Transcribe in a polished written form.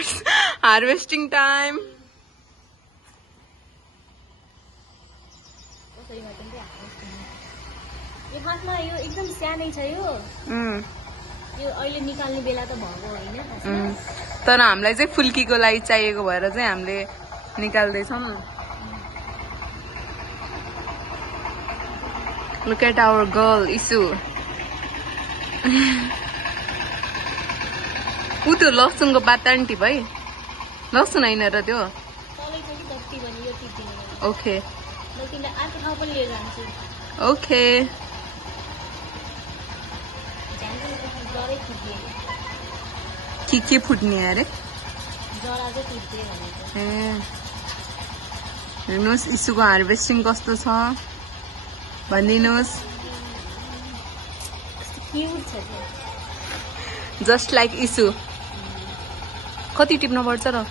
It's harvesting time. यो खासमा यो एकदम सानै छ यो अहिले निकाल्ने बेला त भएको होइन तर हामीलाई चाहिँ फुल्कीको लागि चाहिएको भएर चाहिँ हामीले निकाल्दै छौं Look at our girl Isu उ त्यो लसुनको पाता नि टिप है लसुन हैन र त्यो ओके ओके के फुट्ने अरे हेर्नुहोस् इस्युको हार्भेस्टिङ कस्तो छ भनिदिनुहोस् जस्ट लाइक इस्यु कति टिप्न पर्छ र